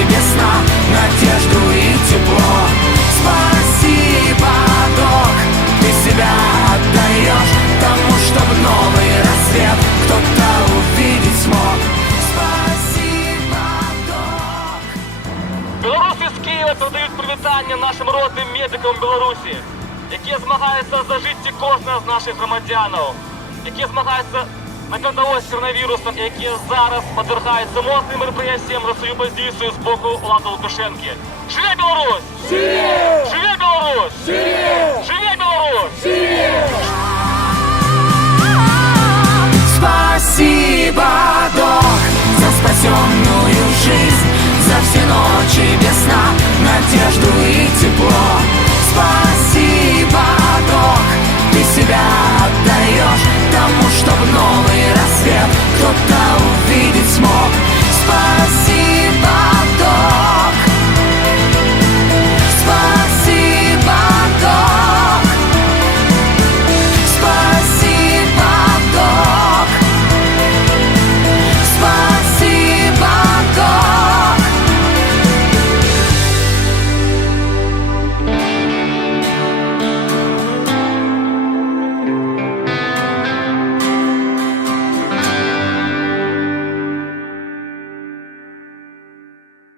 тебе сна, надежду и тепло. Спасибо, док, ты себя отдаешь тому, чтобы новый рассвет кто-то увидеть смог. Спасибо, док. Білоруси з Києва передають привітання нашим родним медикам Білорусі, які змагаються за життя кожного з наших громадян, які змагаються на передовій з коронавірусом, які зараз подвергаються моцним репресіям за свою позицію з боку влади Лукашенки. Живе Білорусь! Живе! Живе Білорусь! Живе! Живе Білорусь! Живе!